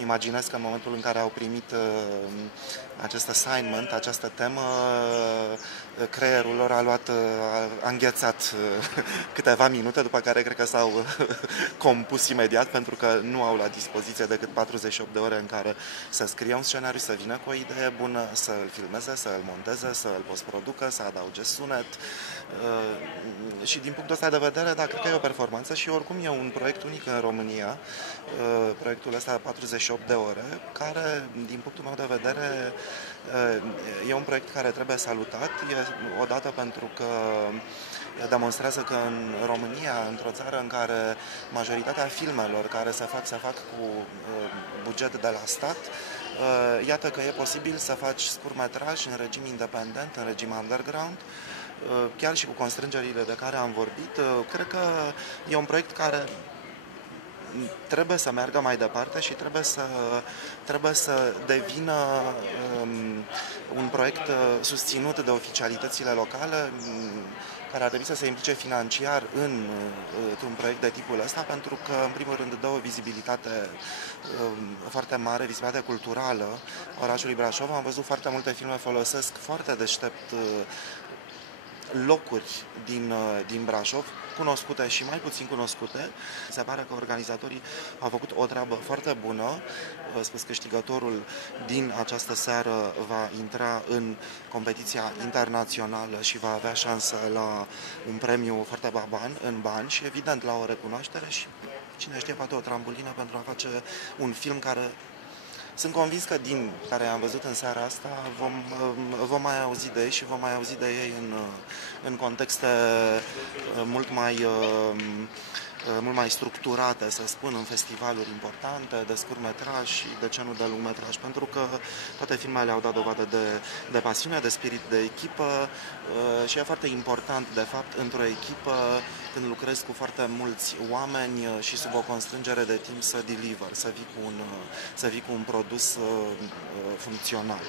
Imaginez că în momentul în care au primit acest assignment, această temă, creierul lor a înghețat câteva minute, după care cred că s-au compus imediat, pentru că nu au la dispoziție decât 48 de ore în care să scrie un scenariu, să vină cu o idee bună, să îl filmeze, să îl monteze, să îl postproducă, să adauge sunet. Și din punctul ăsta de vedere, da, cred că e o performanță și oricum e un proiect unic în România, proiectul ăsta de 48 de ore, care, din punctul meu de vedere, e un proiect care trebuie salutat, odată pentru că demonstrează că în România, într-o țară în care majoritatea filmelor care se fac cu buget de la stat, iată că e posibil să faci scurtmetraj în regim independent, în regim underground, chiar și cu constrângerile de care am vorbit. Cred că e un proiect care trebuie să meargă mai departe și trebuie să devină un proiect susținut de oficialitățile locale, care ar trebui să se implice financiar într-un proiect de tipul ăsta, pentru că, în primul rând, dă o vizibilitate foarte mare, vizibilitate culturală orașului Brașov. Am văzut foarte multe filme, folosesc foarte deștept locuri din Brașov, cunoscute și mai puțin cunoscute. Se pare că organizatorii au făcut o treabă foarte bună. Spus, câștigătorul din această seară va intra în competiția internațională și va avea șansă la un premiu foarte în bani și, evident, la o recunoaștere și, cine știe, poate o trambulină pentru a face un film care... Sunt convins că din care am văzut în seara asta vom mai auzi de ei și vom mai auzi de ei în contexte mult mai structurate, să spun, în festivaluri importante, de scurtmetraj și, de ce nu, de lungmetraj, pentru că toate filmele au dat dovadă de pasiune, de spirit de echipă și e foarte important, de fapt, într-o echipă, când lucrezi cu foarte mulți oameni și sub o constrângere de timp, să deliver, să vii cu un produs funcțional.